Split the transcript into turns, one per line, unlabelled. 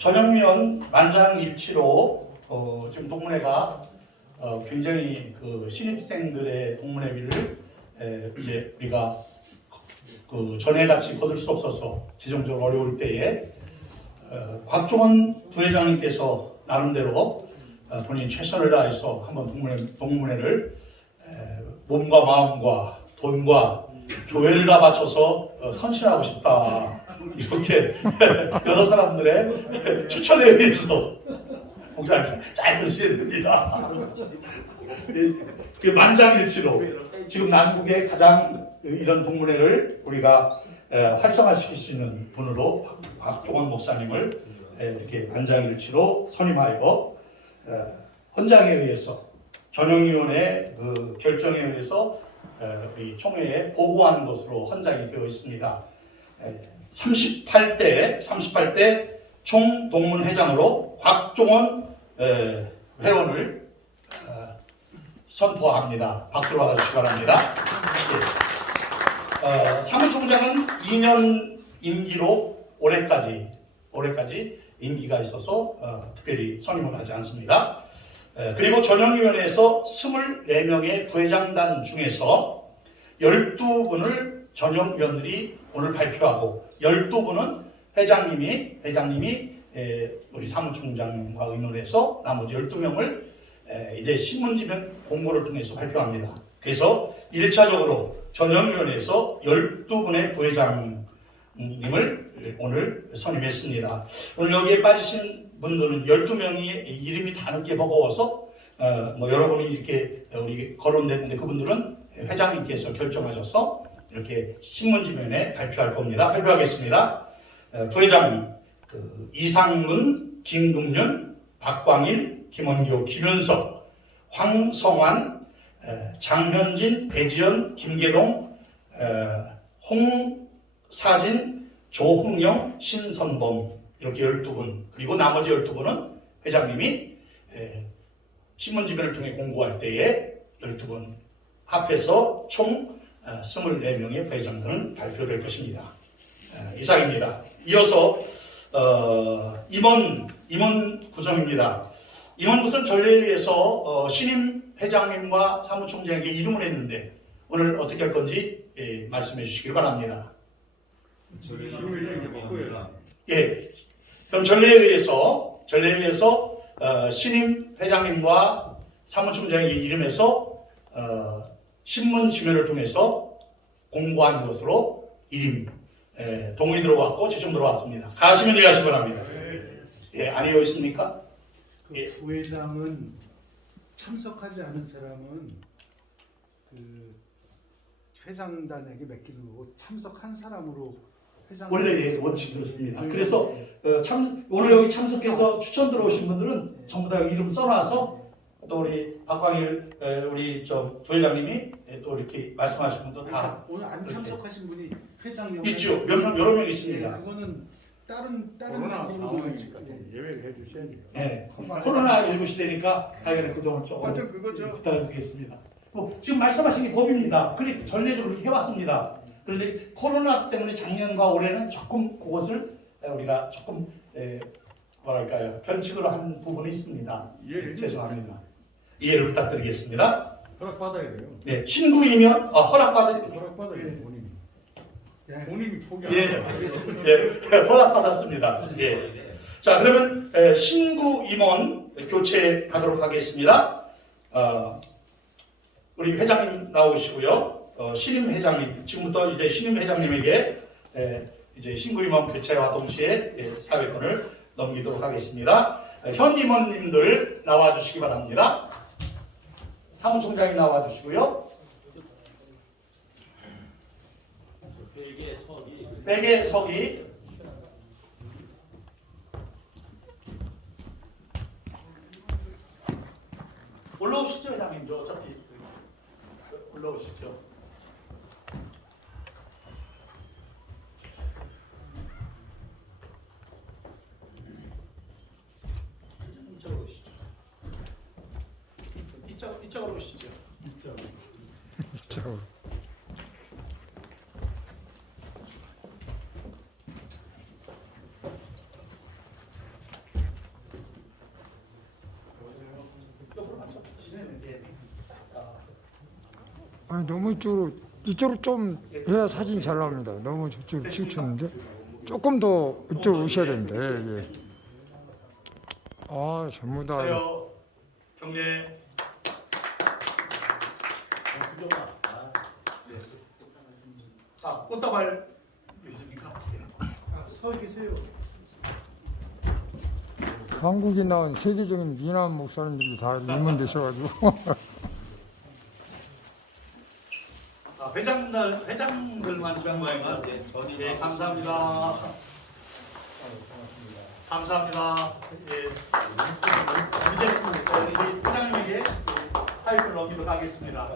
전영미원 만장일치로 어, 지금 동문회가 어, 굉장히 그 신입생들의 동문회비를 에, 이제 우리가 그 전에 같이 거둘 수 없어서 재정적으로 어려울 때에 어, 곽종원 부회장님께서 나름대로 어, 본인 최선을 다해서 한번 동문회, 동문회를 에, 몸과 마음과 돈과 교회를 다 바쳐서 어, 헌신하고 싶다 이렇게 여러 사람들의 추천에 의해서 목사님 잘 들으셔야 됩니다. 그 만장일치로 지금 남북의 가장 이런 동문회를 우리가 에, 활성화시킬 수 있는 분으로 박- 박종원 목사님을 에, 이렇게 만장일치로 선임하여 에, 헌장에 의해서 전용위원회 그 결정에 의해서 에, 우리 총회에 보고하는 것으로 헌장이 되어 있습니다. 에, 38대 38대 총동문 회장으로 곽종원 에, 회원을 어, 선포합니다. 박수로 받아주시기 바랍니다. 예. 어, 사무총장은 2년 임기로 올해까지 올해까지 임기가 있어서 어, 특별히 선임을 하지 않습니다. 에, 그리고 전형위원회에서 24명의 부회장단 중에서 12분을 전형위원들이 오늘 발표하고 12분은 회장님이 회장님이 에, 우리 사무총장과 의논해서 나머지 12명을 이제 신문지면 공모를 통해서 발표합니다. 그래서 1차적으로 전형위원회에서 12분의 부회장님을 오늘 선임했습니다. 오늘 여기에 빠지신 분들은 12명이 이름이 다 늦게 버거워서 어, 뭐 여러분이 이렇게 우리 거론됐는데 그분들은 회장님께서 결정하셔서 이렇게 신문지면에 발표할 겁니다. 발표하겠습니다. 어, 부회장 그 이상문, 김금윤, 박광일, 김원교, 김윤석, 황성환, 에, 장현진, 배지연, 김계동, 에, 홍사진, 조흥영, 신선범 이렇게 12분 그리고 나머지 12분은 회장님이 에, 신문지면을 통해 공고할 때에 12분 합해서 총 어, 24명의 회장들은 발표될 것입니다. 에, 이상입니다. 이어서 어, 임원 임원 구성입니다. 임원 구성 전례에 의해서 어, 신임 회장님과 사무총장에게 이름을 했는데 오늘 어떻게 할 건지 예, 말씀해 주시길 바랍니다.
바꿔야
예, 그럼 전례에 의해서 전례에 의해서 어, 신임 회장님과 사무총장에게 이름해서 어, 신문 지면을 통해서 공고한 것으로 이름 예, 동의 들어왔고 최종 들어왔습니다. 가시면 이해하시기 바랍니다. 예, 안 이어 있습니까?
그
예.
부회장은 참석하지 않은 사람은 그 회장단에게 맡기는 거고 참석한 사람으로 회장
원래 예, 원칙 그렇습니다. 그래서 어, 참 오늘 여기 참석해서 추천 들어오신 분들은 전부 다 이름 써놔서 또 우리 박광일 에, 우리 저 부회장님이 예, 또 이렇게 말씀하신 분도 다
오늘 안
이렇게.
참석하신 분이 회장 명
있죠. 몇명 여러 명
예,
있습니다.
그거는 다른 다른
코로나
방법으로
상황이니까
예.
좀 예외를 해주셔야 돼요.
예. 코로나 19 시대니까 당연히 그동안 조금. 부탁드리겠습니다. 뭐, 지금 말씀하신 게 법입니다. 그리 전례적으로 그렇게 해왔습니다. 그런데 코로나 때문에 작년과 올해는 조금 그것을 우리가 조금 에, 뭐랄까요 변칙으로 한 부분이 있습니다.
이해를
죄송합니다. 이해를 부탁드리겠습니다.
허락 받아야 돼요.
네, 신부이면 어, 허락받아
허락 받아야 돼요 본인이.
예.
본인이 포기 안
예,
하고.
예, 허락받았습니다. 예. 자, 그러면 에, 신구 임원 교체 하도록 하겠습니다. 어, 우리 회장님 나오시고요. 어, 신임 회장님, 지금부터 이제 신임 회장님에게 에, 이제 신구 임원 교체와 동시에 예, 사회권을 넘기도록 하겠습니다. 에, 현 임원님들 나와주시기 바랍니다. 사무총장이 나와주시고요. 백의 석이. 올라오시죠 회장님. 저 어차피 올라오시죠 이쪽으로 오시죠. 이쪽으로.
아니 너무 이쪽으로 이쪽으로 좀 해야 사진 잘 나옵니다. 너무 저쪽으로 치우쳤는데 조금 더 이쪽으로 오셔야 되는데. 예, 예. 아 전부 다.
경례 자요 경례. 자, 꽃다발 있습니까?
아, 서 계세요.
한국에 나온 세계적인 미남 목사님들이 다 입문되셔가지고
아, 회장들 회장들만 정말 예, 감사합니다. 감사합니다. 예. 이제 우리 회장님에게 파이프를 넘기도록 하겠습니다.